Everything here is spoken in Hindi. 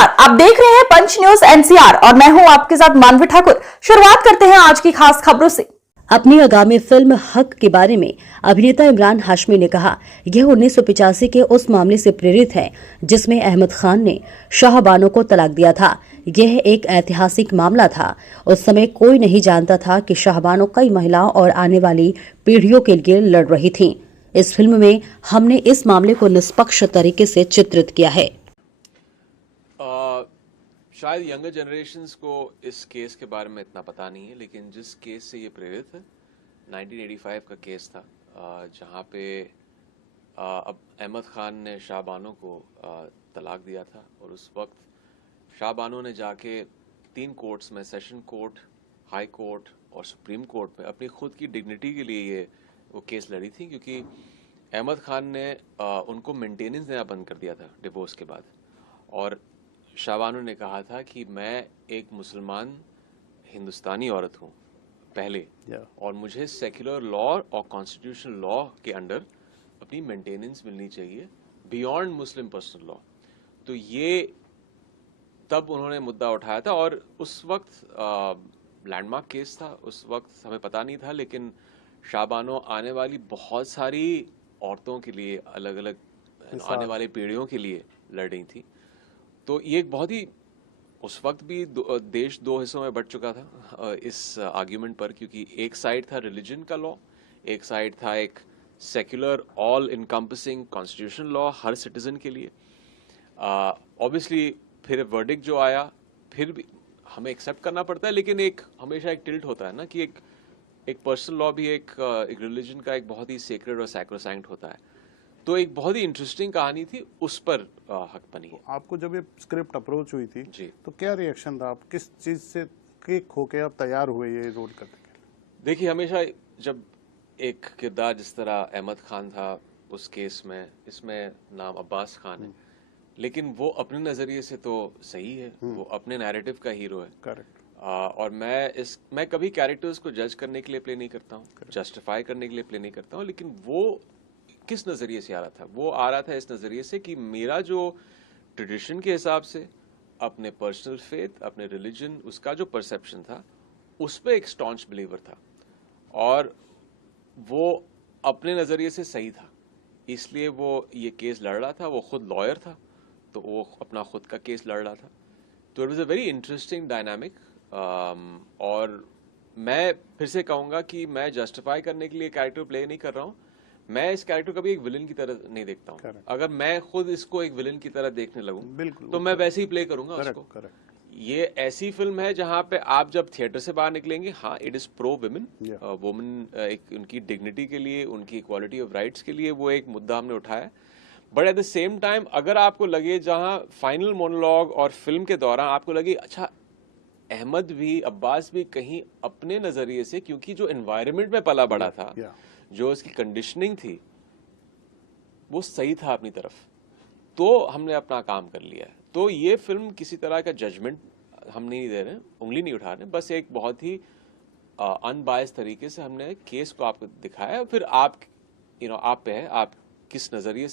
नमस्कार, आप देख रहे हैं पंच न्यूज एनसीआर और मैं हूं आपके साथ मानवी ठाकुर। शुरुआत करते हैं आज की खास खबरों से। अपनी आगामी फिल्म हक के बारे में अभिनेता इमरान हाशमी ने कहा, यह 1985 के उस मामले से प्रेरित है जिसमें अहमद खान ने शाहबानो को तलाक दिया था। यह एक ऐतिहासिक मामला था। उस समय कोई नहीं जानता था कि शाहबानो कई महिलाओं और आने वाली पीढ़ियों के लिए लड़ रही थीं। इस फिल्म में हमने इस मामले को निष्पक्ष तरीके से चित्रित किया है। शायद यंगर जनरेशन्स को इस केस के बारे में इतना पता नहीं है, लेकिन जिस केस से ये प्रेरित है 1985 का केस था, जहाँ पे अब अहमद खान ने शाहबानो को तलाक दिया था। और उस वक्त शाहबानो ने जाके 3 कोर्ट्स में, सेशन कोर्ट, हाई कोर्ट और सुप्रीम कोर्ट में अपनी खुद की डिग्निटी के लिए वो केस लड़ी थी, क्योंकि अहमद खान ने उनको मेंटेनेंस देना बंद कर दिया था डिवोर्स के बाद। और शाहबानो ने कहा था कि मैं एक मुसलमान हिंदुस्तानी औरत हूँ पहले, और मुझे सेक्युलर लॉ और कॉन्स्टिट्यूशनल लॉ के अंडर अपनी मेंटेनेंस मिलनी चाहिए बियॉन्ड मुस्लिम पर्सनल लॉ। तो ये तब उन्होंने मुद्दा उठाया था, और उस वक्त लैंडमार्क केस था। उस वक्त हमें पता नहीं था, लेकिन शाहबानो आने वाली बहुत सारी औरतों के लिए, अलग अलग आने वाली पीढ़ियों के लिए लड़ रही थी। तो ये एक बहुत ही, उस वक्त भी देश 2 हिस्सों में बंट चुका था इस आर्ग्यूमेंट पर, क्योंकि एक साइड था रिलीजन का लॉ, एक साइड था एक secular all encompassing constitutional law हर सिटीजन के लिए। ऑब्वियसली फिर वर्डिक्ट जो आया, फिर भी हमें एक्सेप्ट करना पड़ता है, लेकिन एक हमेशा एक टिल्ट होता है ना कि एक पर्सनल लॉ भी एक रिलीजन का एक बहुत ही सेक्रेड और सैक्रोसैंक्ट होता है। तो एक बहुत ही इंटरेस्टिंग कहानी थी, उस पर हक बनी है। आपको जब ये स्क्रिप्ट अप्रोच हुई थी जी, तो क्या रिएक्शन था? आप किस चीज से क्लिक होके आप तैयार हुए ये रोल करने के लिए? देखिए, हमेशा जब एक किरदार जिस तरह अहमद खान था उस केस में, इसमें नाम अब्बास खान है, लेकिन वो अपने नजरिए से तो सही है, वो अपने नैरेटिव का हीरो है। करेक्ट। और मैं कभी कैरेक्टर्स को जज करने के लिए प्ले नहीं करता हूँ, जस्टिफाई करने के लिए प्ले नहीं करता हूँ, लेकिन वो किस नजरिए से आ रहा था? वो आ रहा था इस नजरिए से कि मेरा जो ट्रेडिशन के हिसाब से, अपने पर्सनल फेथ, अपने रिलीजन, उसका जो परसेप्शन था, उस पे एक स्टॉन्च बिलीवर था, और वो अपने नजरिए से सही था, इसलिए वो ये केस लड़ रहा था। वो खुद लॉयर था, तो वो अपना खुद का केस लड़ रहा था। तो it was a very interesting dynamic. और मैं फिर से कहूंगा कि मैं जस्टिफाई करने के लिए कैरेक्टर प्ले नहीं कर रहा हूँ। मैं इस कैरेक्टर को भी एक विलन की तरह नहीं देखता हूँ। अगर मैं खुद इसको एक विलन की तरह देखने लगूं, तो मैं वैसे ही प्ले करूंगा उसको। ये ऐसी फिल्म है जहां पे आप जब थिएटर से बाहर निकलेंगे, हाँ, it is pro women, women, एक उनकी डिग्निटी के लिए, उनकी इक्वालिटी ऑफ राइट्स के लिए वो एक मुद्दा हमने उठाया। But at the same time, अगर आपको लगे जहां फाइनल मोनोलॉग और फिल्म के दौरान आपको लगे अच्छा, अहमद भी, अब्बास भी कहीं अपने नजरिए से, क्योंकि जो एनवायरनमेंट में पला बड़ा था, जो उसकी कंडीशनिंग थी, वो सही था अपनी तरफ, तो हमने अपना काम कर लिया है। तो ये फिल्म किसी तरह का जजमेंट हम नहीं दे रहे, उंगली नहीं उठा रहे, बस एक बहुत ही अनबायस्ड तरीके से हमने केस को आपको दिखाया। फिर आप पे है, आप किस नजरिए से